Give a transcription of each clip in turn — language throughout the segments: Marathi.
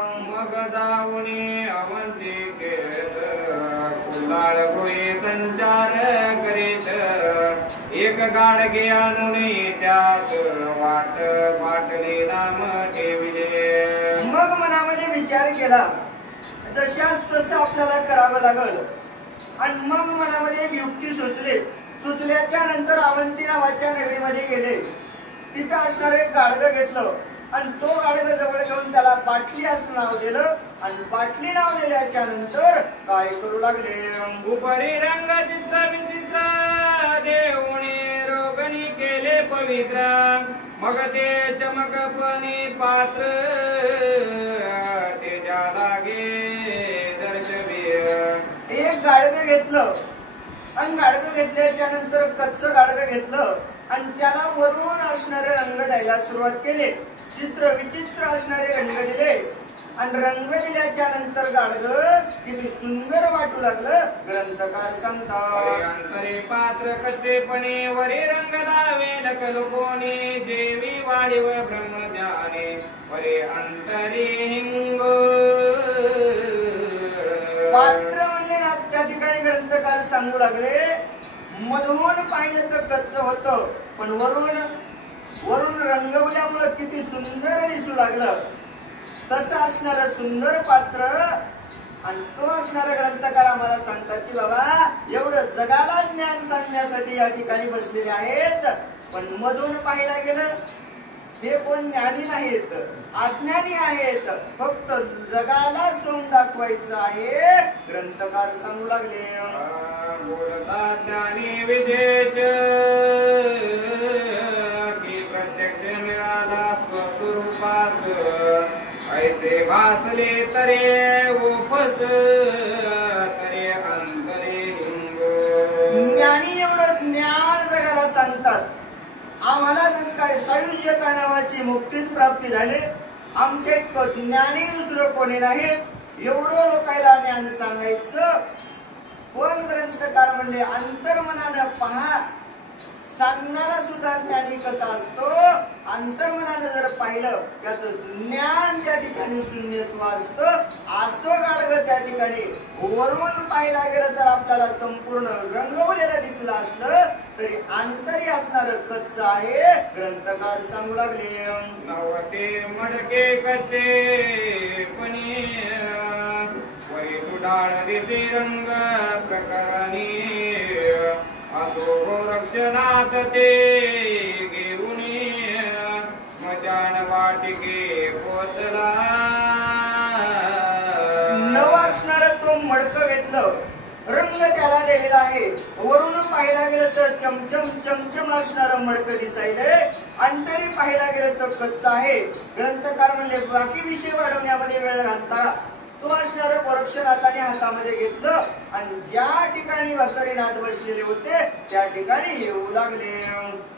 मग जाऊनी अवंतिकेत कुलाळ भुई संचार करीत एक गाडगे आणून त्यात वाट वाटली नाम ठेविले। मग मनामध्ये विचार केला जशास तसं आपल्याला करावं लागल आणि मग मनामध्ये एक युक्ती सुचल्याच्या नंतर अवंती नावाच्या नगरीमध्ये गेले। तिथं असणार एक गाडगं घेतलं आणि तो गाडगं जवळ घेऊन त्याला पाटली असं नाव दिलं आणि पाटली नाव दिल्याच्या नंतर काय करू लागले। उपरी रंग चित्र विचित्र देऊनी रोगणी केले पवित्र मग ते चमकपणी पात्र तेजा लागे दर्शवी। एक गाडगं घेतलं आणि गाडगं घेतल्याच्या नंतर कच्चं गाडगं घेतलं आणि त्याला वरून असणारे रंग द्यायला सुरुवात केली। चित्र विचित्र असणारे रंग दिले आणि रंग दिल्याच्या नंतर गाडगं किती सुंदर वाटू लागलं। ग्रंथकार सांगतात अंतरे पात्र कच्चेपणे वरी रंग लावे लकलोकोनी जेवी वाढीव ब्रह्मज्ञाने वरे अंतरे हिंग। पात्र म्हणले ना त्या ठिकाणी ग्रंथकार सांगू लागले मधून पाहिलं तर कच्च होतं पण वरून रंगवल्यामुळे किती सुंदर दिसू लागलं। तसं असणारं सुंदर पात्र आणि तो असणारा ग्रंथकार आम्हाला सांगतात की बाबा एवढं जगाला ज्ञान सांगण्यासाठी या ठिकाणी बसलेले आहेत पण मधून पाहायला गेलं हे कोण ज्ञानी नाहीत अज्ञानी आहेत फक्त जगाला सोंग दाखवायचं आहे। ग्रंथकार सांगू लागले बोलता ज्ञानी विशेष की प्रत्यक्ष मिळाला स्वस्वरूपास ऐसे भासले तरे ओफस तरे अंतरे हिंग। ज्ञानी एवढं ज्ञान जगाला सांगतात आम्हाला जस काय सायुज्यता नावाची मुक्तीच प्राप्ती झाली आमचे ज्ञानी दुसरं कोणी नाही एवढं लोकांना ज्ञान सांगायचं। पण ग्रंथकार म्हणले अंतर्मनानं पहा सांगणारा सुद्धा ज्ञानी कसा असतो अंतर्मनानं जर पाहिलं त्याचं ज्ञान त्या ठिकाणी शून्यत्व असतं। असं गाडगं त्या ठिकाणी वरून पाहिला गेलं तर आपल्याला संपूर्ण रंगवलेलं दिसलं असलं तरी अंतरी असणार कच्च आहे। ग्रंथकार सांगू लागले नवते मडके कच्चे पणी वरी सुडाळ दिसे रंग प्रकरणी असो गोरक्षनाथ ते घेऊन स्मशान वाटिके पोचला। नव असणार तो मडकं घेतलं रंग त्याला दिलेला आहे वरून पाहायला गेलं तर चमचम चमचम असणारं मडकं दिसायलंय अंतरी पाहायला गेलं तर कच्च आहे। ग्रंथकार म्हणले बाकी विषय वाढवण्यामध्ये वेळ घालता तो असणारं गोरक्षनाथाने हातामध्ये घेतलं आणि ज्या ठिकाणी भर्तरीनाथ बसलेले होते त्या ठिकाणी येऊ लागले।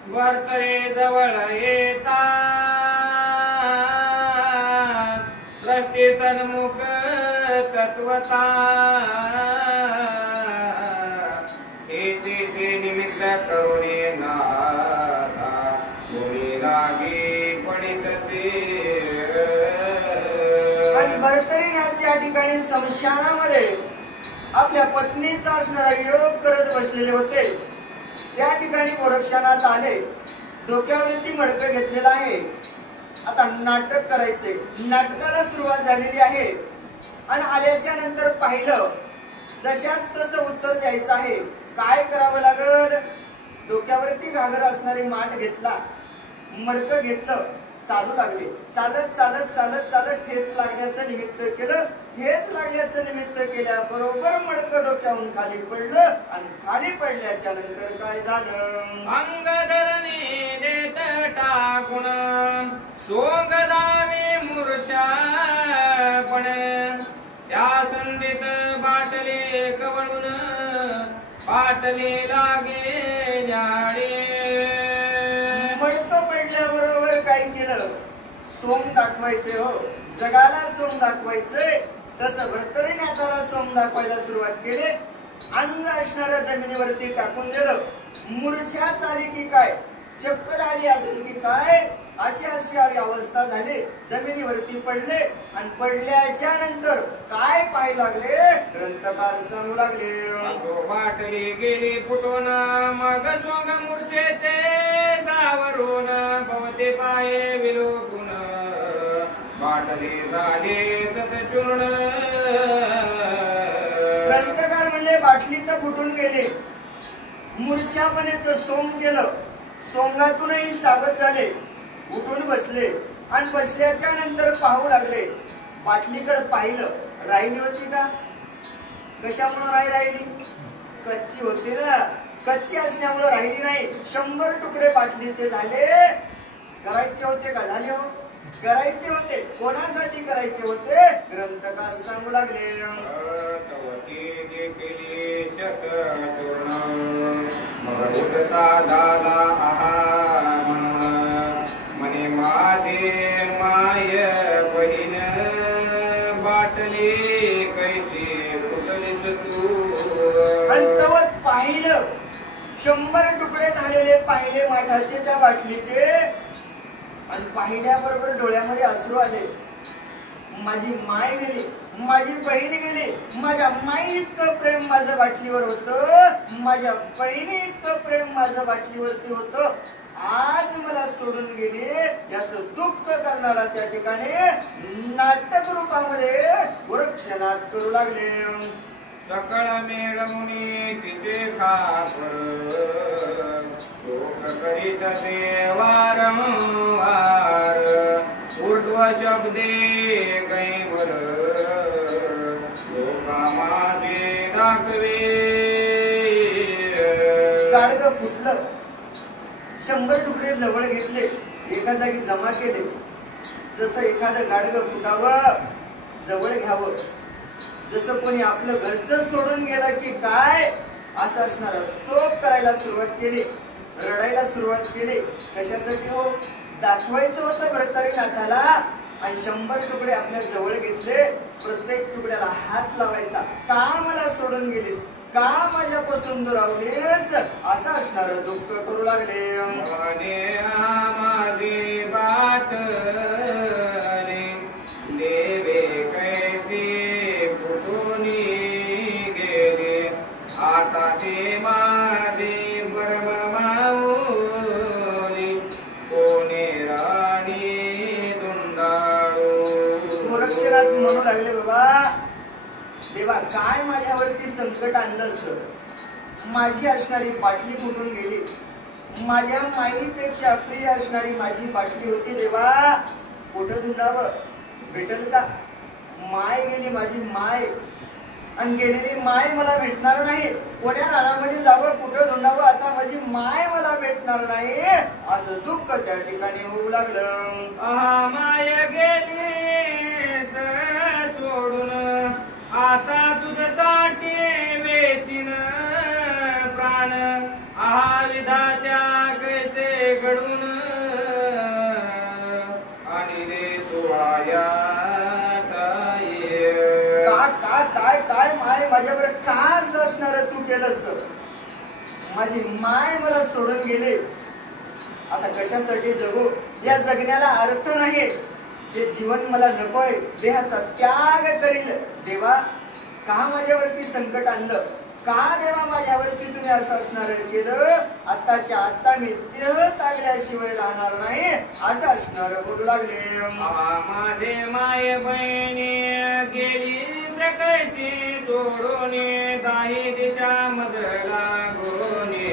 भर्तरे जवळ येता दृष्टी सन्मुख तत्वता हेचे निमित्त करुणे नाथा कोणी लागी पडितसे। आणि भर्तरीनाथ त्या ठिकाणी स्मशानामध्ये आपल्या पत्नीचा असणारा योग करत बसलेले होते। त्या ठिकाणी गोरक्षनाथ आले डोक्यावरती मडकं घेतलेलं आहे आता नाटक करायचे नाटकाला सुरुवात झालेली आहे आणि आल्याच्या नंतर पाहिलं जशास तसं उत्तर द्यायचं आहे। काय करावं लागल डोक्यावरती घागर असणारी माठ घेतला मडकं घेतलं चालू लागले चालत चालत चालत चालत ठेच लागण्याचं निमित्त केलं ठेच लागल्याचं निमित्त केल्याबरोबर मडकं डोक्याहून खाली पडलं आणि खाली पडल्याच्या नंतर काय झालं अंग धरणे देत टाकून सोंग दावे मूर्छा पण त्या संधीत बाटले कवळून बाटले लागे न्याळे। मडकं पडल्याबरोबर काय केलं सोंग दाखवायचे हो जगाला सोंग दाखवायचंय तसं भर्तरीनाथाला सोंग दाखवायला सुरुवात केली। अंग असणाऱ्या जमिनीवरती टाकून दिलं मूर्छा आली की काय चक्कर आली असेल की काय अशी अवस्था झाली. जमिनीवरती पडले आणि पडल्याच्या नंतर काय पाहायला लागले ग्रंथकार सांगू लागले. बाटली गेली फुटून मग सोंग मूर्छेचे सावरून भवते पाये विलोकून बाटली झाली सतचूर्ण. ग्रंथकार म्हणले बाटली तर फुटून गेली, मूर्छापणेच सोंग केलं. सोंगातूनही सावध झाले, उठून बसले आणि बसल्याच्या नंतर पाहू लागले. बाटलीकडे पाहिलं, राहिली होती का? कशामुळे राहिली? कच्ची होती ना. कच्ची असल्यामुळे राहिली नाही. 100 तुकडे बाटलीचे झाले. करायचे होते का? झाले हो. करायचे होते. कोणासाठी करायचे होते? ग्रंथकार सांगू लागले. झाला म्हणे माझे माय बहीण बाटली कैसी फुटलीस तू. अंतवत पाहिलं, 100 तुकडे झालेले पाहिले माठाचे त्या बाटलीचे. आणि पाहिल्याबरोबर डोळ्यामध्ये अश्रू आले. माझी माय गेली, माझी बहीण गेली. माझ्या माई इतकं प्रेम माझं बाटलीवर होतं, माझ्या बहिणी इतकं प्रेम माझं बाटलीवरती होतं. आज मला सोडून गेली. याचं दुःख करणारा त्या ठिकाणी नाटक रूपामध्ये गोरक्षनाथ करू लागले. सकळ मेळमुनी तिचे खापर शोक करीत ते वारंवार ऊर्ध्व शब्दे गैवर शोका माझे दाखवे. गाडगं फुटलं. 100 तुकडे जवळ घेतले, एका जागी जमा केले. जसं एखादं गाडगं फुटावं, जवळ घ्यावं. जसं कोणी आपलं घरचं सोडून गेलं की काय असं असणार. शोक करायला सुरुवात केली, रडायला सुरुवात केली. कशासाठी हो? दाखवायचं होतं भरतारीनाथाला. आणि 100 तुकडे आपल्या जवळ घेतले. प्रत्येक तुकड्याला हात लावायचा. का मला सोडून गेलीस? का माझ्यापासून दुरावलीस? असं असणार दुःख करू लागले. माझी बाट देवे कैसे फुटून गेले आता ते माझे परम माऊली कोणे राणी दुंदाळू. गोरक्षनाथ म्हणू लागले, बाबा देवा काय माझ्यावरती संकट आणलंस? माझी असणारी बाटली फुटून गेली. माझ्या माईपेक्षा प्रिय असणारी माझी बाटली होती. देवा कुठं धुंडावं? भेटल का? माय गेली, माझी माय. आणि गेलेली माय मला भेटणार नाही. कोण्या रानामध्ये जावं, कुठं धुंडावं? आता माझी माय मला भेटणार नाही. असं दुःख त्या ठिकाणी होऊ लागलं. माय गेली सोडून आता तुझ्यासाठी वेचिन प्राण. विधात्या कैसे घडून आणि रे तू आया काय माय माझ्यावर का असं असणार तू केलंस? माझी माय मला सोडून गेले. आता कशासाठी जगू? या जगण्याला अर्थ नाही. जे जीवन मला नकोय, देहाचा त्याग करील. देवा का माझ्यावरती संकट आणलं? का देवा माझ्यावरती तुम्ही असं असणार केलं? आताच्या आता मी देह तागल्याशिवाय राहणार नाही असं असणार बोलू लागले. माझे माय बहिणी गेली कैसी सोडून दाही दिशा मजला गोनी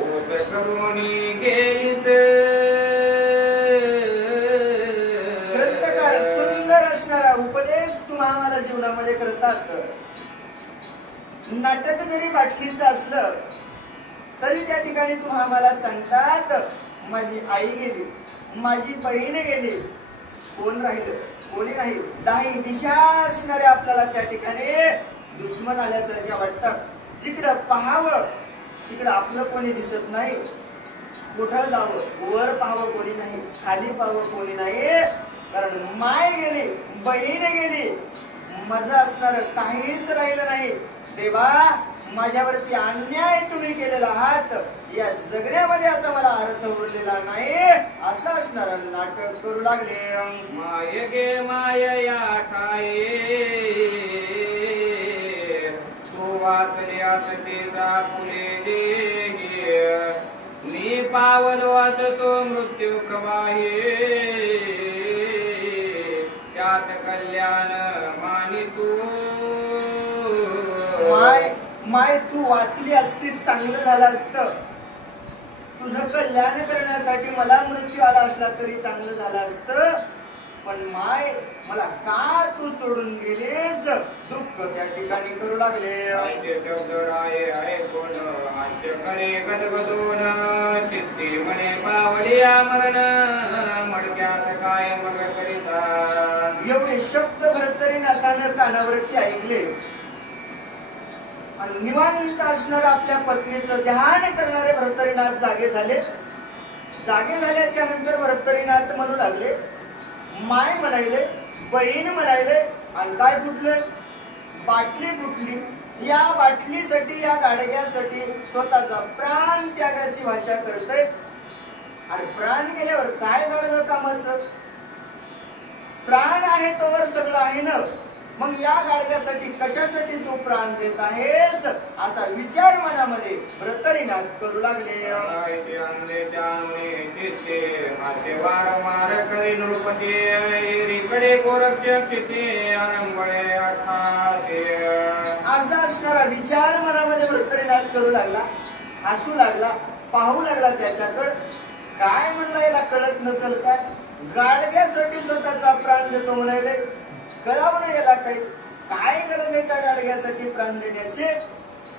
ओस करून गेलीस. ग्रंथकार सुंदर असणारा उपदेश तुम्हा आम्हाला जीवनामध्ये करतात. नाटक जरी बाटलीचं असलं तरी त्या ठिकाणी तुम्हा आम्हाला सांगतात माझी आई गेली, माझी बहीण गेली, कोण राहिलं? कोणी नाही. दाही दिशा असणारे आपल्याला त्या ठिकाणी दुश्मन आल्यासारख्या वाटतात. जिकडं पाहावं तिकडं आपलं कोणी दिसत नाही. कुठं जावं, वर पाहावं कोणी नाही, खाली पाहावं कोणी नाही. कारण माय गेली, बहीण गेली, मजा असणार काहीच राहिलं नाही. देवा माझ्यावरती अन्याय तुम्ही केलेला आहात, या जगण्यामध्ये आता मला अर्थ उरलेला नाही असं असणार नाटक करू लागले. माय गे माय या ठाये तू वाचल्यासाठी फुले देही, मी पावलो असतो मृत्यू प्रवाही, त्यात कल्याण मानी तू. माय तू वाचली असतीस चांगलं झालं असतं, तुझं कल्याण करण्यासाठी मला मृत्यू आला असला तरी चांगलं झालं असतं, पण माय मला का तू सोडून गेलीस दुःख त्या ठिकाणी करू लागले. शब्द राये ऐकून हास्य करे गदगदून, चित्ती म्हणे पावलिया मरण, मडक्यास काय मग करिता. एवढे शब्द भरतरीनाथानं कानावरती ऐकले आणि निवांत असणार आपल्या पत्नीचं ध्यान करणारे भरतरीनाथ जागे झाले. जागे झाल्याच्या नंतर भरतरीनाथ म्हणू लागले, माय म्हणायले, बहीण म्हणायले, आणि काय फुटलं, बाटली फुटली. या बाटलीसाठी या गाडग्यासाठी स्वतःचा प्राण त्यागाची भाषा करतय. अरे प्राण गेल्यावर काय गाडगं कामाचं, प्राण आहे तोवर सगळं आहे ना, मग या गाडग्यासाठी कशासाठी तू प्राण देत आहेस असा विचार मनामध्ये भरतरीनाथ करू लागले. वारंवार करी नृपती इकडे गोरक्ष चिते आरंभळे अठासे. असा असणारा विचार मनामध्ये भरतरीनाथ करू लागला, हसू लागला, पाहू लागला त्याच्याकडे. काय म्हणला याला कळत नसेल काय, गाडग्यासाठी स्वतःचा प्राण देतो म्हणाले, कळावं नाही याला काही, काय गरज आहे त्या गाडग्यासाठी प्राण देण्याचे.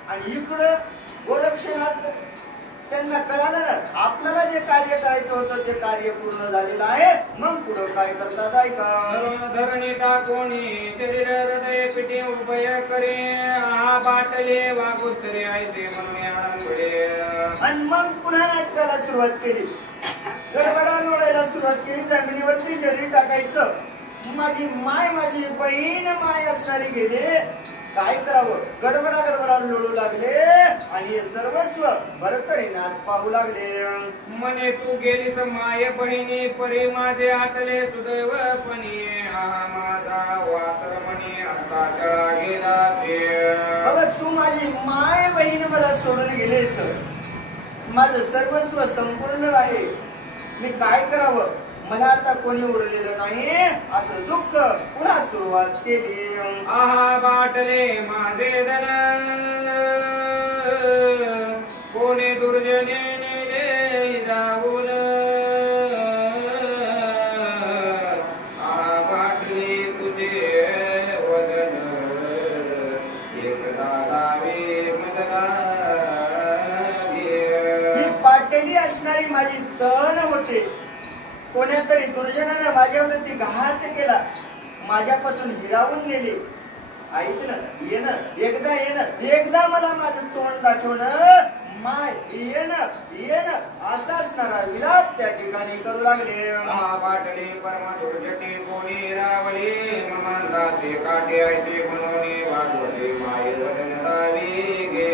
आणि इकडं गोरक्षनाथ त्यांना कळालं ना आपल्याला जे कार्य करायचं होतं ते कार्य पूर्ण झालेलं आहे, मग पुढं काय करतात ऐका. धरणी टाकोणी शरीर हृदय पिठी उभय करे, आहा बाटले वागोत्तरे ऐसे म्हणून आरंभले. आणि मग पुन्हा नाटकाला सुरुवात केली, गडबडा लोळायला सुरुवात केली. जमिनीवरती शरीर टाकायचं, माझी माय माझी बहीण माय असणारी गेले, काय करावं, गडबडा गडबडा लोळू लागले आणि हे सर्वस्व भरतरीनाथ पाहू लागले. म्हणे तू गेलीस माय बहिणी परी माझे आटले सुदैवपणी, आहा माझा वासर म्हणे असता चळा गेला शे. बाबा तू माझी माय बहीण मला सोडून गेलेस, माझं सर्वस्व संपूर्ण आहे, मी काय करावं, मला आता कोणी उरलेलं नाही असं दुःख पुन्हा सुरुवात केली. आहा बाटले माझे धन कोणी दुर्जने नेले जाऊन, आहा बाटली तुझे वदन एकदा लावे मजला. ही बाटली असणारी माझी तन होते, कोण्यातरी दुर्जनाने माझ्यावरती घात केला, माझ्यापासून हिरावून नेले. ऐक ना, ये ना एकदा, ये ना एकदा मला माझं तोंड दाखवणं, माय ये ना असा असणारा विलाप त्या ठिकाणी करू लागले. बाटली परमा दुर्जटी कोणी रावली, ममांदाचे काटे ऐसे म्हणून वागवले माय वदन दावी गे.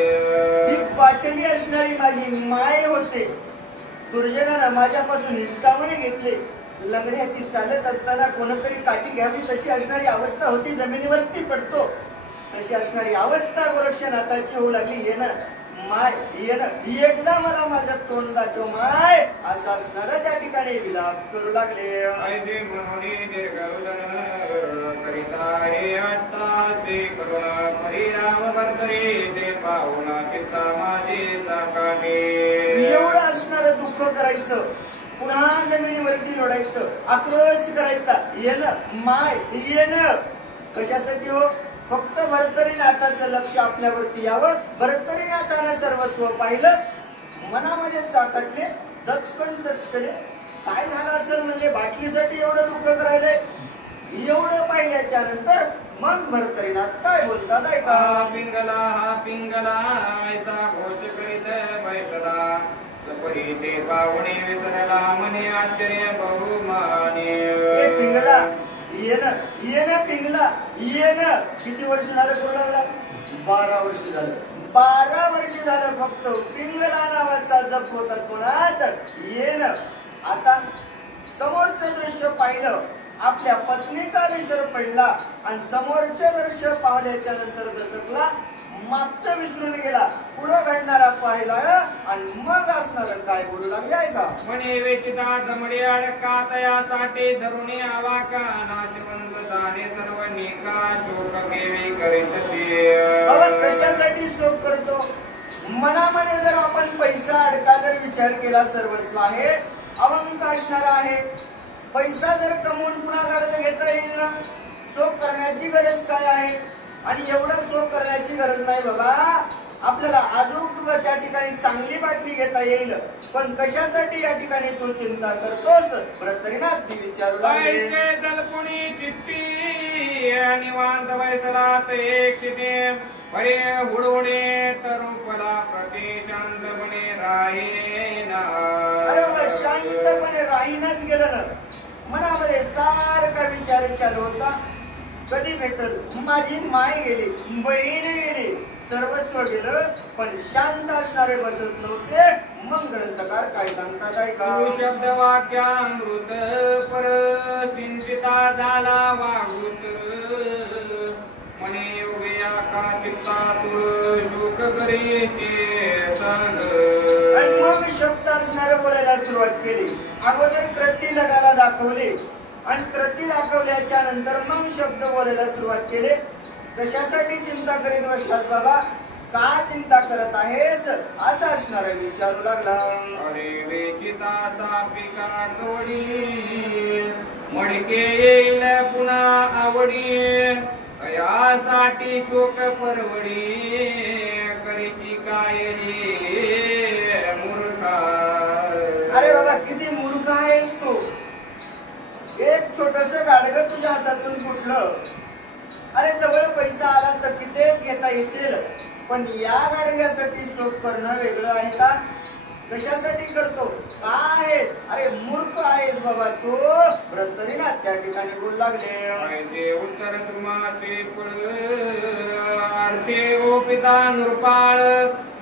ती बाटली असणारी माझी माय होते, दुर्जनानं माझ्यापासून हिसकावून घेतले. लंगड्याची चालत असताना कोणतरी काठी घ्यावी तशी असणारी अवस्था होती, जमिनीवरती पडतो तशी असणारी अवस्था गोरक्षनाथाची होऊ लागली. ये ना माय ये ना एकदा मला माझं तोंड दाखव माय असं असणारा त्या ठिकाणी विलाप करू लागले. ऐसे म्हणून दीर्घरुदन करिता हे अट्टासे करुण परिणाम भरतरे ते पाहुण चित्ता माझेचा काटे. एवढं असणारं दुःख करायचं, पुन्हा जमिनीवरती लोढायचं, आक्रोश करायचा, येणं माय येणं कशासाठी हो, फक्त भरतरीनाथाचं लक्ष आपल्यावरती यावं. भरतरीनाथानं सर्वस्व पाहिलं, मनामध्ये चाकटले, दचकन चटकले. काय झालं असेल म्हणजे बाटलीसाठी एवढं दुःख करायलंय. एवढं पाहिल्याच्या नंतर मग भरतरीनाथ काय बोलतात ऐका. हा पिंगला ऐसा घोष करीत बैसला, परी ते पाहुणे विसरला म्हणे आश्चर्य बहुमाने. पिंगला येन पिंगला किती वर्ष झालं करू लागला? 12 वर्ष झालं. 12 वर्ष झालं फक्त पिंगला नावाचा जप होतात कोणात येन. आता समोरचं दृश्य पाहिलं, आपल्या पत्नीचा विसर पडला आणि समोरचे दृश्य पाहिल्याच्या नंतर दचकला, मागचं विसरून गेला, पुढं घडणारा पाहिला आणि मग असणार काय बोलू लागले ऐका. म्हणे वेचिता दमडी अडका तयासाठी धरुणी आवा का नाशवंत जाणे सर्वांनी का शोक केवी करीतशी. कशासाठी शोक करतो? मनामध्ये जर आपण पैसा अडका जर विचार केला सर्वस्व आहे, अवंक असणार आहे, पैसा जर कमवून पुन्हा गाडलं घेता येईल ना, शोक करण्याची गरज काय आहे? आणि एवढं शोक करण्याची गरज नाही बाबा, आपल्याला अजून त्या ठिकाणी चांगली बाटली घेता येईल, पण कशासाठी या ठिकाणी तू चिंता करतोस? प्रतरीनाथ ती विचारू लागले. जलपुणी चित्ती निवांत वैसलात एक शिते परे हुडहुडे तरुपला प्रति शांतपणे राहीना. अरे शांतपणे राहीनच गेलं ना, मनामध्ये सारखा विचार चालू होता, कधी भेटल? माझी माय गेली, बहीण गेली, सर्वस्व गेलं, पण शांत असणारे बसत नव्हते. मग ग्रंथकार काय सांगतात ऐका. शब्द वाक्यामृत पर सिंचिता झाला वागूत म्हणे योगया का चित्ता तुर शोक करीशे सांग. आणि मग शब्द असणारे बोलायला सुरुवात केली. अगोदर कृती लगाला दाखवली आणि कृती दाखवल्याच्या नंतर मग शब्द बोलायला सुरुवात केले. कशासाठी चिंता करीत बसलास बाबा? का चिंता करत आहेस? असं असणारा विचारू लागला. अरे वेचिता सापिका कवडी मडके येईल पुन्हा आवडी यासाठी शोक परवडी करीशी कायली मूर्खा. अरे बाबा किती मूर्ख आहेस तू. एक छोटस गाडगं तुझ्या हातातून फुटलं, अरे जवळ पैसा आला तर किती घेता येतील, पण या गाडग्यासाठी शोक करणं वेगळं आहे का? कशासाठी करतो? काय आहेस? अरे मूर्ख आहेस बाबा तू. ब्रतरीनाथ त्या ठिकाणी बोलू लागले. ऐसे उत्तर तुमाचे पुळ अर्थे ओ पिता नृपाळ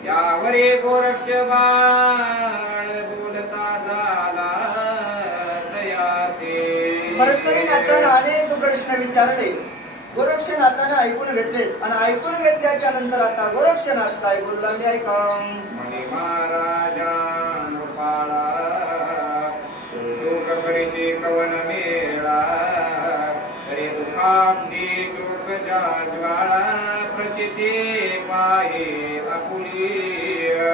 यावरे गोरक्ष बाळ बोलता झाला तयाते. ब्रतरीनाथानं अनेक प्रश्न विचारले, गोरक्षनाथानं ऐकून घेतले आणि ऐकून घेतल्याच्या नंतर आता गोरक्षनाथ काय बोलू लागले ऐका. म्हणे महाराजा नृपाळा शोक करीशी कवन मेळा तरी दुःखाब्दी शोक ज्वाळा प्रचिती पाहे आपुली.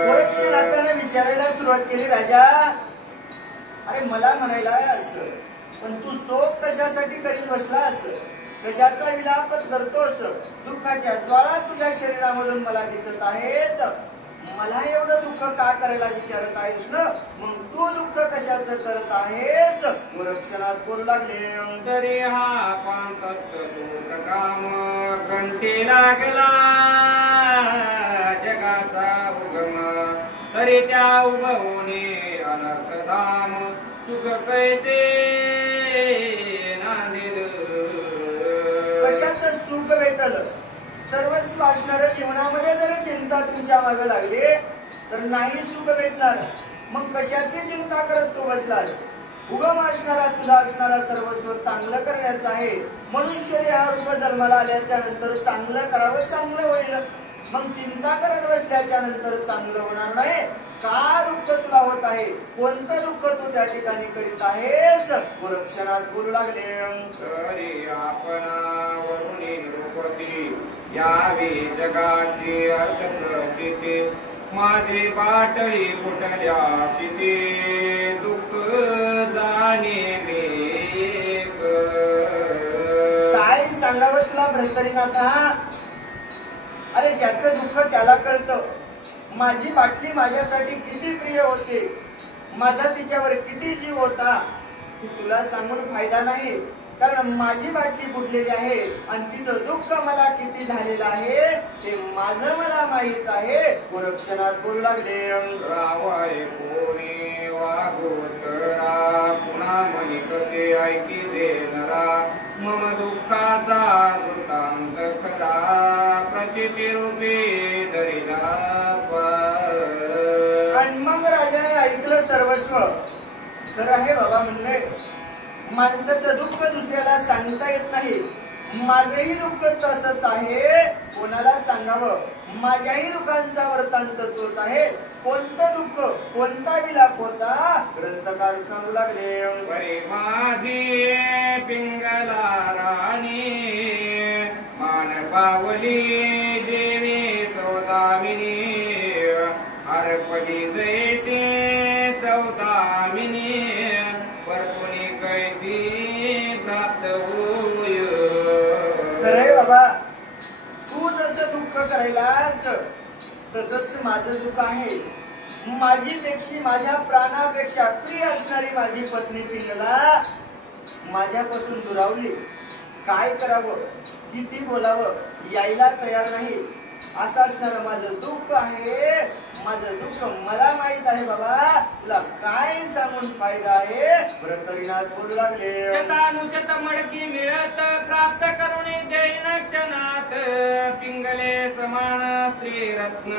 गोरक्षनाथानं विचारायला सुरुवात केली, राजा अरे मला म्हणायला असं, पण तू शोक कशासाठी करीत बसलास? कशाचा विलापत करतोस? दुःखाच्या ज्वाळा तुझ्या शरीरामधून मला दिसत आहेत, मला एवढं दुःख का करायला विचारत आहेस ना? मग तू दुःख कशाचं करत आहेस? गोरक्षनाथ बोलू लागले. तरी हा पांतस्त दूत काम कंठी लागला जगाचा उगम तरी त्या उभवणे अनर्थ धाम सुख कैसे नांदिल. कशाचं सुख भेटल? सर्वस्व असणाऱ्या जीवनामध्ये जर चिंता तुमच्या मागे लागली तर नाही सुख भेटणार. मग कशाची चिंता करत तू बसलास? उगम असणारा तुझा असणारा सर्वस्व चांगलं करण्याचं आहे. मनुष्य हा रूप जन्माला आल्याच्या नंतर चांगलं करावं, चांगलं होईल. मग चिंता करत बसल्याच्या नंतर चांगलं होणार नाही. का दुःख तुला होत आहे? कोणतं दुःख तू त्या ठिकाणी करीत आहेस? गोरक्षनाथ बोलू लागले. तरी आपणावरुणी नृपती यावी जगाची अर्थ प्रचिती माझी बाटली फुटल्या शिती दुःख जाणे मेक. काय सांगावं तुला भ्रष्टरीनाथा? अरे ज्याचं दुःख त्याला कळतं. माझी बाटली माझ्यासाठी किती प्रिय होते, माझा तिच्यावर किती जीव होता, तुला सांगून फायदा नाही. कारण माझी बाटली फुटलेली आहे आणि तिचं दुःख मला किती झालेलं आहे ते माझं मला माहित आहे. गोरक्षनाथ बोलू लागले. रावाय कोणी वागोतरा पुन्हा म्हणी कसे ऐकी जे नरा मम दुःखाचा वृत्तांत खरा प्रचिती रूपी धरिला आणि मग राजाने ऐकलं सर्वस्व. तर आहे बाबा म्हणले, माणसाचं दुःख दुसऱ्याला सांगता येत नाही. माझंही दुःख तसंच आहे, कोणाला सांगावं. माझ्याही दुःखांचा वृत्तांत तोच आहे. कोणतं दुःख, कोणता विलाप होता, ग्रंथकार सांगू लागले. परी माझी पिंगला राणी मान पावली देवी सौदामिनी हरपटी जैसे सौदामिनी परतुनी कैसी प्राप्त होय. खरंय बाबा, तू जसं दुःख करायलास तसंच माझं दुःख आहे. माझ्या प्राणापेक्षा प्रिय असणारी माझी पत्नी पिंगला माझ्यापासून दुरावली. काय करावं, किती बोलावं, यायला तयार नाही. असं असणारं माझं दुःख आहे. माझं दुःख मला माहित आहे बाबा, तुला काय सांगून फायदा आहे. भरतरीनाथ बोलू लागले. शतानुशत मडकी मिळत प्राप्त करुणी देईन क्षणात पिंगले समान स्त्री रत्न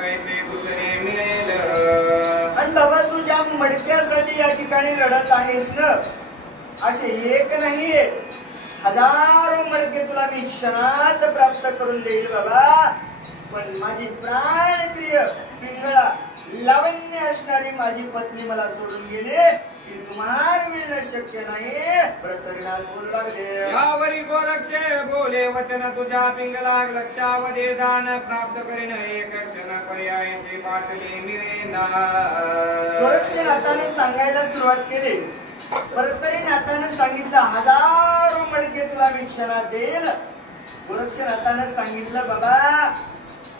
कैसे दुसरे मिळेल. आणि बाबा, तू ज्या मडक्यासाठी या ठिकाणी लढत आहेस ना, असे एक नाहीये, हजारो मडके तुला मी क्षणात प्राप्त करून देईल बाबा. पण माझी प्राणप्रिय पिंगळा लावण्य असणारी माझी पत्नी मला सोडून गेली की तुम्हाला मिळणं शक्य नाही. भरतरीनाथ बोलू लागले. यावरी गोरक्षे बोले वचन तुझ्या पिंगला लक्षावधी दान प्राप्त करीन एक क्षण पर्यायशी पाटली मिळेना. गोरक्षनाथाने सांगायला सुरुवात केली. भरतरीनाथाने सांगितलं, हजारो मडके तुला मी क्षणात देईल. गोरक्षनाथाने सांगितलं, बाबा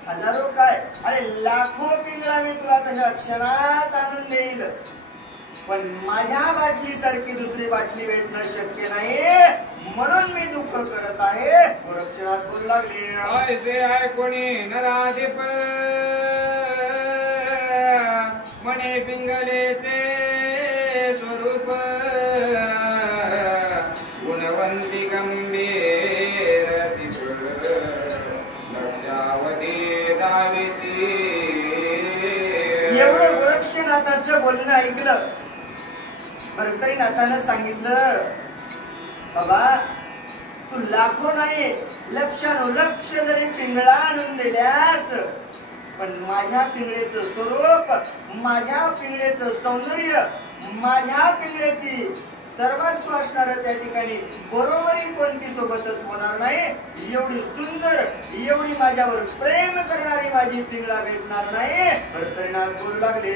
हजारो काय, अरे लाखो पिंगळा मी तुला तशा क्षणात आणून देईल. पण माझ्या बाटली सारखी दुसरी बाटली भेटणं शक्य नाही, म्हणून मी दुःख करत आहे. गोरक्षनाथ बोलू लागले. ऐसे आहे कोणी नराधिप म्हणे पिंगलेचे स्वरूप गुणवंती गंभीर लक्षावधी दाविशी. एवढं गोरक्षनाथाचं बोलणं ऐकलं. भरतरीनाथानं सांगितलं, बाबा तू लाखो नाही लक्षानुलक्ष जरी पिंगळा आणून दिल्यास, पण माझ्या पिंगळेचं स्वरूप, माझ्या पिंगळेचं सौंदर्य, माझ्या पिंगळेची सर्वस्व असणार त्या ठिकाणी बरोबरी कोणती सोबतच होणार नाही. एवढी सुंदर, एवढी माझ्यावर प्रेम करणारी माझी पिंगळा भेटणार नाही. भरतरीनाथ बोलू लागले.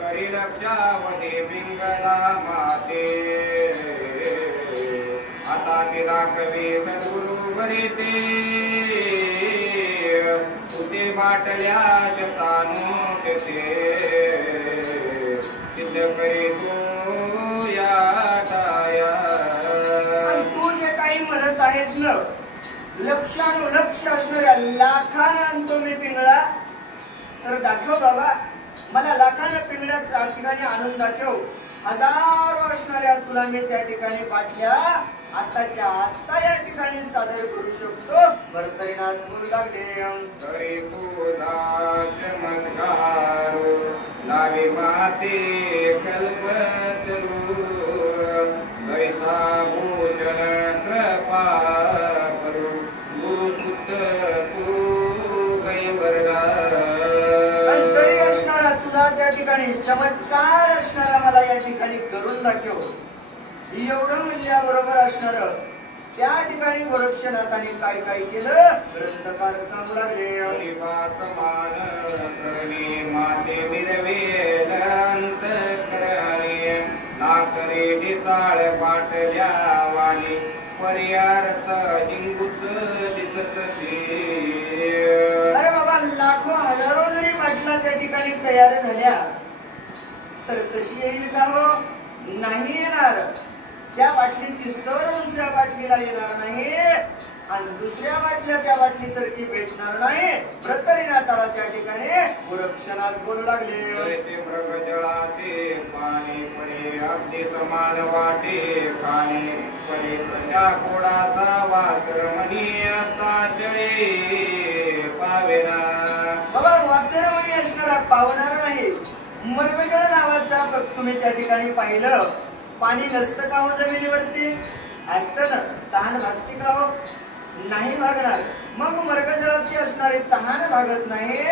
तरी लक्षावधी पिंगला माते आताची दाखवी सद्गुरु भरिते तुते बाटल्या शतानुशते सिद्ध करी तू या टाया. तू जे काही म्हणत आहेस ना, लक्षानुलक्ष असणाऱ्या लाखानं आणतो मी पिंगळा, तर दाखव बाबा, मला लाखानं पिंगळ्या त्या ठिकाणी आणून दाखव. हजारो असणाऱ्या तुला मी त्या ठिकाणी बाटल्या आताच्या आता या ठिकाणी सादर करू शकतो. भरतरीनाथ बोलू लागले. तरी तुझा चमत्कार लावी माते कल्पतरू कैसा भूषण कृपा करू गुरुसुत तू गैवरला. अंतरी असणारा तुला त्या ठिकाणी चमत्कार असणारा मला या ठिकाणी करून दाखव. एवढं म्हणल्याबरोबर असणार त्या ठिकाणी गोरक्षनाथाने काय काय केलं, ग्रंथकार सांगू लागले. समान करणे माते मिरवेल अंतकरणे नातरे ढिसाळ पाटल्या वाणी पर्यार्थ हिंगूच दिसतशी. अरे बाबा, लाखो हजारो जरी बाटला त्या ठिकाणी तयार झाल्या तर तशी येईल का हो? नाही येणार. त्या बाटलीची सर दुसऱ्या बाटलीला येणार नाही. आणि दुसऱ्या बाटल्या त्या बाटलीसारखी भेटणार नाही. भ्रतरीनाथाला त्या ठिकाणी गोरक्षनाथ बोलू लागले. जैसे मृगजळाचे पाणी परे अगदी समान वाटे, खाणी परे कशा कोडाचा वासरमणी असता चळे पावेना. बाबा वासरमणी असणारा पावणार नाही. मृगजळ नावाचा तुम्ही त्या ठिकाणी पाहिलं, पाणी नसतं का हो जमिनीवरती? असतं ना. तहान भागती का हो? नाही भागणार. मग मृगजळाची असणारी तहान भागत नाही.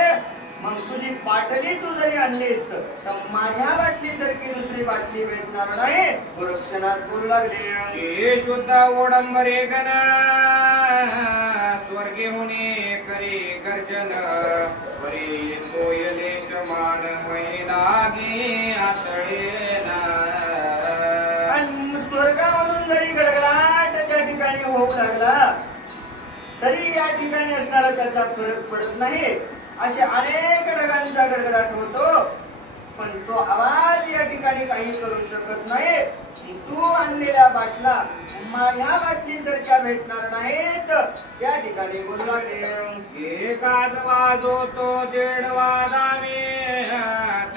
मग तुझी बाटली तू जरी आणलीस तर माझ्या बाटली सारखी दुसरी बाटली भेटणार नाही. गोरक्षनाथ बोलू लागले. हे शुद्ध ओडंबरे गण स्वर्गे होणे करे गर्जन, परी कोयले शमान लागे आतळेना. आणि स्वर्गामधून जरी गडगडाट त्या ठिकाणी होऊ लागला तरी या ठिकाणी असणारा त्याचा फरक पडत नाही. असे अनेक ढगांचा गडगडाट होतो, पण तो आवाज या ठिकाणी काही करू शकत नाही. तू आणलेल्या बाटला माझ्या बाटली सारख्या भेटणार नाहीत. त्या ठिकाणी बोलू लागले. एकाच वाजवतो दीड वाजावे,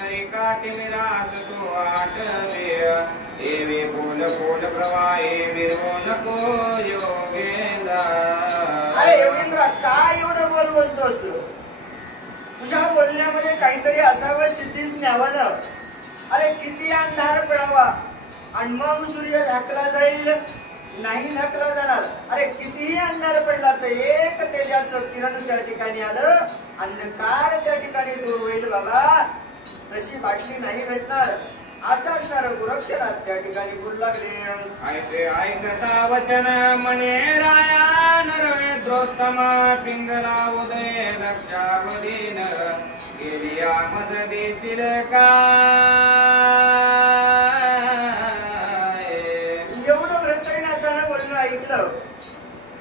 तरी का विरास तो आठवे. देवे बोल बोल प्रवाहे मिरवू नको योगेंद्र. अरे योगेंद्र, काय एवढं बोल बोलतोस? तुझ्या बोलण्यामध्ये काहीतरी असावं, सिद्धीस न्यावं. अरे किती अंधार पडावा आणि मग सूर्य झाकला जाईल? नाही झाकला जाणार. अरे कितीही अंधार पडला तर एक तेजाचं किरण त्या ठिकाणी आलं, अंधकार त्या ठिकाणी दूर होईल. बाबा तशी बाटली नाही भेटणार. असं असणार गोरक्षनाथ त्या ठिकाणी बोलू लागले. ऐसे ऐकता वचन म्हणे राया नर द्रोत्तमा, पिंगला उदय लक्षावधीन गेलिया मज देशील का. एवढं भ्रतरीनाथानं बोलणं ऐकलं.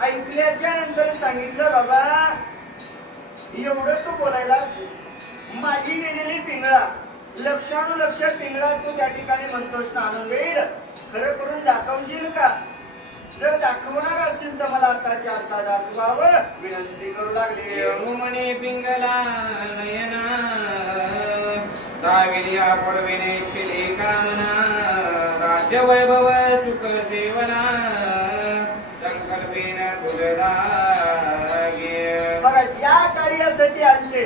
ऐकल्याच्या नंतर सांगितलं, बाबा एवढं तू बोलायलास, माझी गेलेली पिंगळा लक्षानुलक्ष पिंगळा तू त्या ठिकाणी म्हणतोस ना आणून देईल, खरं करून दाखवशील का? जर दाखवणार असेल तर मला आताच्या आता दाखवावं विनंती करू लागले. म्हणे पिंगला नयना, दाविलिया पडविने चिली कामना, राज्य वैभव सुख सेवना, संकल्पीन तुझला. बघा, ज्या कार्यासाठी आणते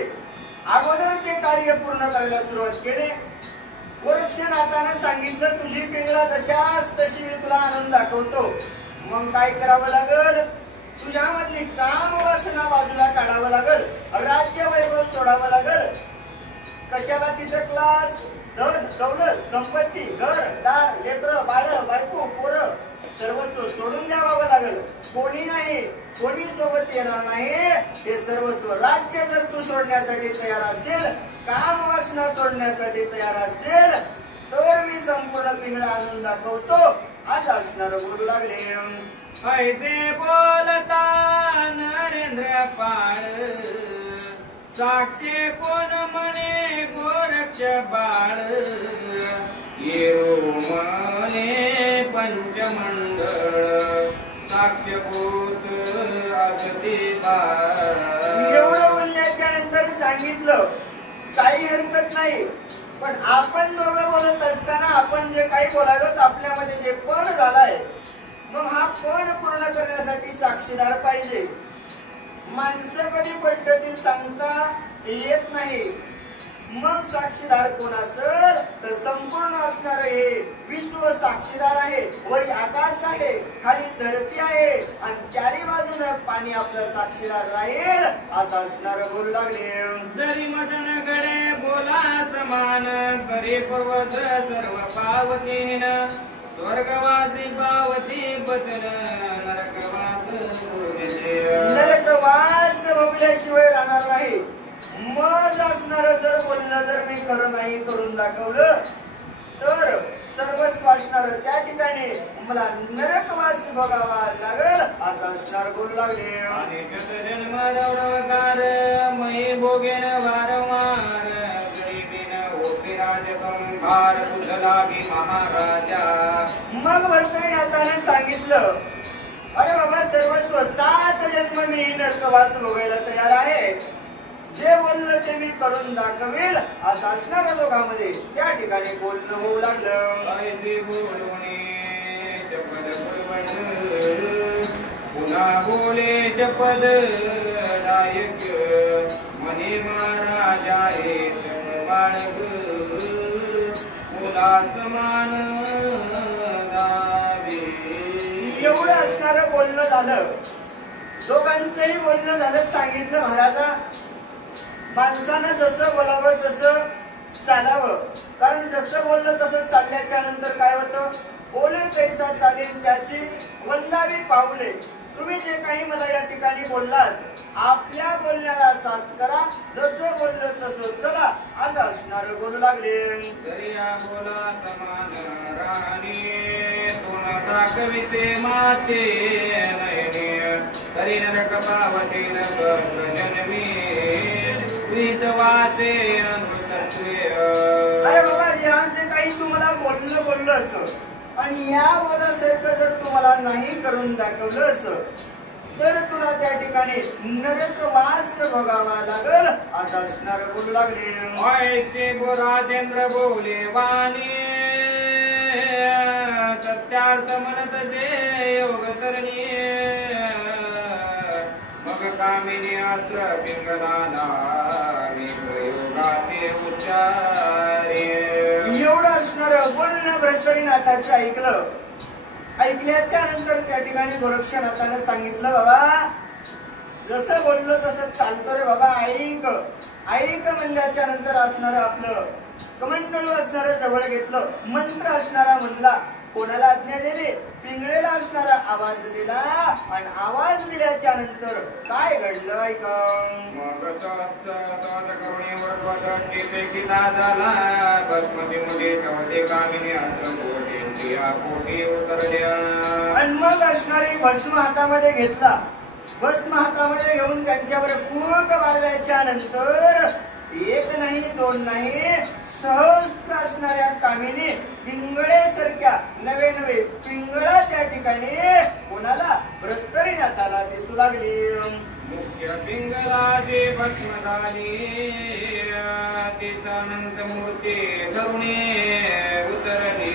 अगोदर ते कार्य पूर्ण करायला सुरुवात केली. गोरक्षनाथानं सांगितलं, तुझी पिंगळा जशाच तशी मी तुला आणून दाखवतो. मग काय करावं लागल? तुझ्यामधली काम वासना बाजूला काढावं लागल, राज्य वैभव सोडावं लागल. कशाला चिटकलास? धन दौलत संपत्ती, घर दार, लेकरं बाळ बायको पोरं सर्वस्व सोडून द्यावं लागल. कोणी नाही, कोणी सोबत येणार नाही. ते सर्वस्व राज्य जर तू सोडण्यासाठी तयार असेल, काम वासना सोडण्यासाठी तयार असेल, तर मी संपूर्ण पिंगळा आणून दाखवतो. असं असणार बोलू लागले. ऐसे बोलता नरेंद्र पाळ, साक्षी कोण म्हणे गोरक्ष बाळ. येरो म्हणे पंचमंडळ, साक्षभूत असते बाळ. एवढं बोलण्याच्या नंतर सांगितलं, काही हरकत नाही, पण आपण दोघं बोलत असताना आपण जे काही बोलायलो आपल्यामध्ये जे पण झालाय, मग हा पण पूर्ण करण्यासाठी साक्षीदार पाहिजे. माणसं कधी पद्धतीने सांगता येत नाही. मग साक्षीदार कोण असेल तर संपूर्ण असणार हे विश्व साक्षीदार आहे. वरी आकाश आहे, खाली धरती आहे आणि चारी बाजूने पाणी आपलं साक्षीदार राहील. असं असणार बोलू लागले. जरी मजन गडे बोला समान, तरी पर्वत सर्व पावतीन. स्वर्गवासी पावती बदल, नरकवास भोगल्याशिवाय राहणार नाही. मग असणार जर बोलणं जर मी खरं नाही करून दाखवलं तर सर्वस्व असणार त्या ठिकाणी मला नरकवास भोगावा लागल. असं असणार बोलू लागले. आणि शतजन्म रवरवकार मही भोगेन वारंवार, गरीबीन ओपी राज संभार तुझला भी महाराजा. मग भरतरीनाथाने सांगितलं, अरे बाबा सर्वस्व 7 मी नरकवास भोगायला तयार आहे. जे बोललं ते मी करून दाखवेल असं असणाऱ्या दोघांमध्ये त्या ठिकाणी बोलणं होऊ लागलं. ऐसे बोलणे शपथ पूर्वज पुन्हा बोले शपथ दायक मने महाराज आहेत बाळग मुला समान दावे. एवढं असणारं बोलणं झालं. दोघांचंही बोलणं झालं. सांगितलं महाराजा माणसानं जसं बोलावं तसं चालावं. कारण जसं बोललं तसं चालल्याच्या नंतर काय होतं, बोले कैसा चालेल त्याची वंदावी पाऊले. तुम्ही जे काही मला या ठिकाणी बोललात आपल्या बोलण्याला साच करा. जसं बोललं तसं चला असं असणार बोलू लागले. जरिया बोला समान राहणे तोन दाखविसे माते नयने तरी नरक पावते जन्मी प्रीत वाचे अनुतत्वे. अरे बाबा जे काही तुम्हाला बोललं असं आणि या बोलासारखं जर तुम्हाला नाही करून दाखवलं असं तर तुला त्या ठिकाणी नरकवास भोगावा लागल असं असणार बोलू लागले. ऐसे राजेंद्र बोले वाणी सत्यार्थ म्हणतसे योग तरणी मग कामिनी अस्त्र पिंगलाना योगाते उच्चारे. एवढं असणार बोलणं भ्रतरीनाथाचं ऐकलं. ऐकल्याच्या नंतर त्या ठिकाणी गोरक्षनाथानं सांगितलं बाबा जसं बोललो तसं चालतो रे बाबा. ऐक ऐक म्हणल्याच्या नंतर असणार आपलं कमंडळू असणार जवळ घेतलं. मंत्र असणारा म्हणला. कोणाला आज्ञा दिली, पिंगळेला असणारा आवाज दिला आणि आवाज दिल्याच्या नंतर काय घडलं ऐक. मग सहस्त सहज करुणेवर दृष्टीचे किता झाला भस्मती मुली तवते कामिनी अस्त्र पोटी उतरल्या. आणि मग असणारी भस्म हातामध्ये घेतला. भस्म हातामध्ये घेऊन त्यांच्यावर फूक मारल्याच्या नंतर एक नाही दोन नाही सहस्त्र असणाऱ्या कामिनी पिंगळेसारख्या नवे नवे पिंगळा त्या ठिकाणी कोणाला भ्रतरीनाथाला दिसू लागली. मुख्य पिंगलाचे भस्म झाली तिचा अनंत मूर्ती करुणे उतरली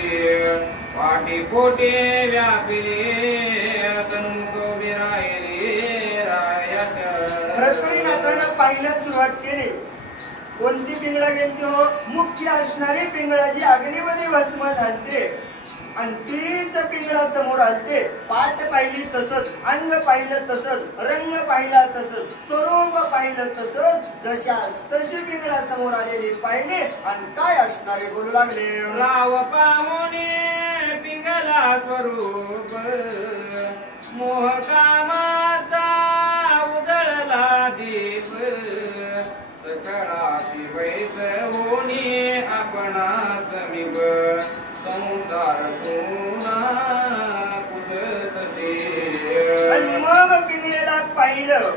पाठी पोटे व्यापिले सन्मुख विरायले रायाच्या. भ्रतरीनाथानं पाहिला सुरुवात केली. कोणती पिंगळा गेली हो, मुख्य असणारी पिंगळा जी अग्नीमध्ये भस्म झालते आणि तीच पिंगळा समोर आलते. पाठ पाहिली तसंच, अंग पाहिलं तसंच, रंग पाहिला तसंच, स्वरूप पाहिलं तसंच, जशा तशी पिंगळा समोर आलेली पाहिली आणि काय असणारे बोलू लागले. राव पाहुणे पिंगला स्वरूप मोह कामाचा उजळला दीप सकळाची वैस होणी आपणा समीप संसार पुन्हा पुसतसे. आणि मग पिंगळेला पाहिलं.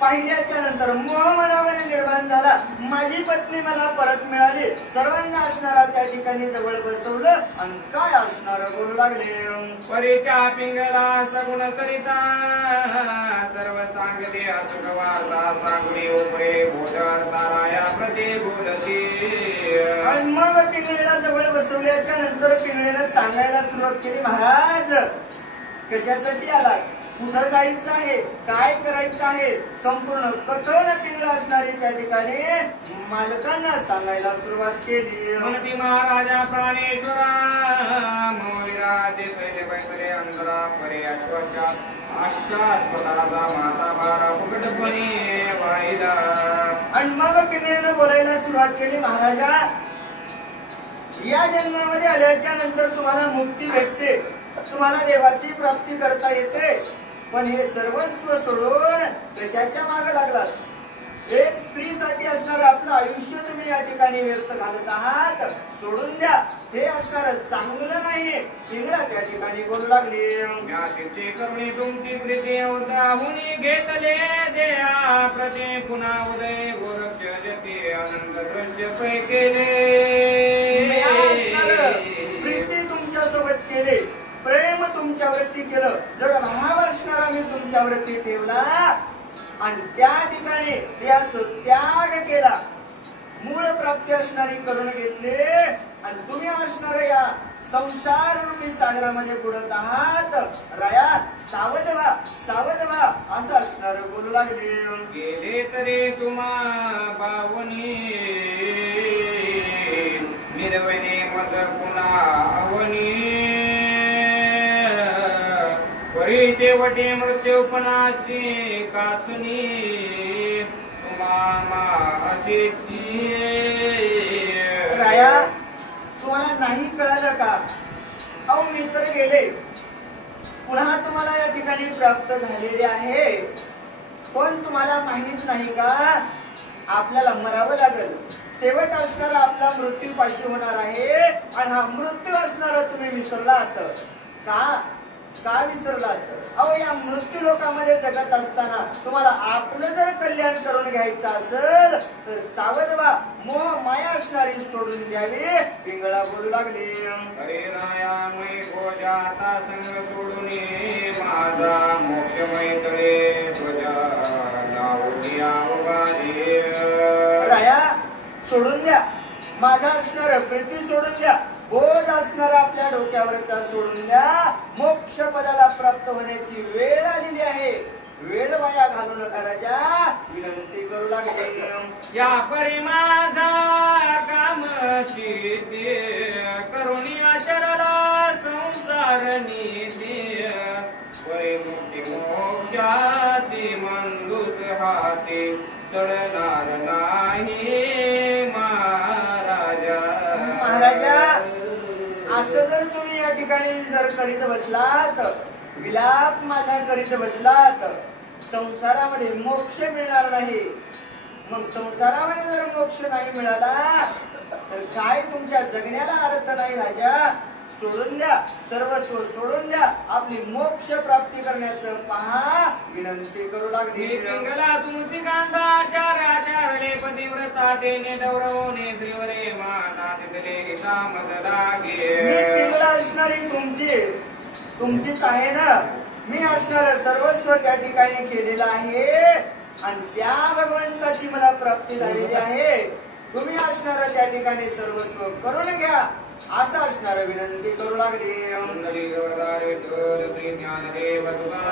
पाहिल्याच्या नंतर मोह मनामध्ये निर्माण झाला. माझी पत्नी मला परत मिळाली. सर्वांना असणारा त्या ठिकाणी जवळ बसवलं आणि काय असणार बोलू लागले. परीच्या पिंगला सगुण सरिता सर्व सांगते अचूक वार्ता सांगणे उपरे बोधर ताराया प्रति बोलते. आणि मग पिंगळेला जवळ बसवल्याच्या नंतर पिंगळेनं सांगायला सुरुवात केली. महाराज कशासाठी आला, कुठं जायचं आहे, काय करायचं आहे, संपूर्ण कथन पिंगळा असणारी त्या ठिकाणी मालकांना सांगायला सुरुवात केली. म्हणती महाराजा प्राणेश्वरा मोविराजे सैन्य बैसले अंतरा परे अश्वशा अश्वाश्वताचा माता बारा फुकटपणे वाहिला. आणि मग पिंगळेनं बोलायला सुरुवात केली. महाराजा या जन्मामध्ये आल्याच्या नंतर तुम्हाला मुक्ती भेटते, तुम्हाला देवाची प्राप्ती करता येते, पण हे सर्वस्व सोडून कशाच्या मागे लागलात. एक स्त्रीसाठी असणार आपलं आयुष्य तुम्ही या ठिकाणी व्यर्थ घालत आहात. सोडून द्या, हे असणार चांगलं नाही. पिंगळा त्या ठिकाणी बोलू लागली. या चित्ते करुणी तुमची प्रीती होताहुनी घेतले देहा प्रति पुन्हा उदय गोरक्ष जते आनंद दृश्य पै केले. प्रीती तुमच्या सोबत केले प्रेम तुमच्यावरती केलं, जर भाव असणारा मी तुमच्यावरती ठेवला आणि त्या ठिकाणी त्याचं त्याग केला, मूळ प्राप्ती असणारी करून घेतली आणि तुम्ही असणार या संसार रूपी सागरामध्ये बुडत आहात. राया सावध व्हा असं असणार बोलू लागले. गेले तरी तुम्हा बावनी मिरवणे मज पुन्हा अवनी परी शेवटी मृत्यूपणाची काचणी तुम्हा अशीची. राया तुम्हाला नाही कळालं का? अहो मी तर गेले, पुन्हा तुम्हाला या ठिकाणी प्राप्त झालेले आहे, पण तुम्हाला माहित नाही का आपल्याला मरावं लागेल. शेवट असणारा आपला मृत्यूपाशी होणार आहे आणि हा मृत्यू असणारा तुम्ही विसरलात का विसरलात? अहो या मृत्यू लोकांमध्ये जगत असताना तुम्हाला आपलं जर कल्याण करून घ्यायचं असेल तर सावध व्हा, मोह माया असणारी सोडून द्यावी. पिंगळा बोलू लागले. अरे राया मै भोजा आता संग सोडून माझा मोक्ष मैतळे ध्वजा लावूया उभारी. राया सोडून द्या, माझा असणार प्रीती सोडून द्या, बोध असणारा आपल्या डोक्यावरचा सोडून द्या. मोक्ष पदाला प्राप्त होण्याची वेळ आलेली आहे, वेळ वाया घालू नका राजा, विनंती करू लागले. या परी माझा कामची करुणी आचरला संसार नीती परी मुक्ती मोक्षाची मंदूस हाती चढणार नाही महाराजा. असं जर तुम्ही या ठिकाणी जर करीत बसलात, विलाप माझा करीत बसलात, संसारामध्ये मोक्ष मिळणार नाही. मग संसारामध्ये जर मोक्ष नाही मिळाला तर काय तुमच्या जगण्याला अर्थ नाही राजा. सोडून द्या, सर्वस्व सोडून द्या, आपली मोक्ष प्राप्ती करण्याचं पहा, विनंती करू लागली. पिंगला तुमची कांदा चारले पतिव्रता देणे डवरवणे श्रीवरे माता तिथले गीता मजदागे. मी पिंगला असणारी तुमचीच आहे ना. मी असणार सर्वस्व त्या ठिकाणी केलेलं आहे आणि त्या भगवंताची मला प्राप्ती झालेली आहे. तुम्ही असणार त्या ठिकाणी सर्वस्व करून घ्या असं असणार विनंती करू लागली. विठ्ठल श्री ज्ञानदेव तुका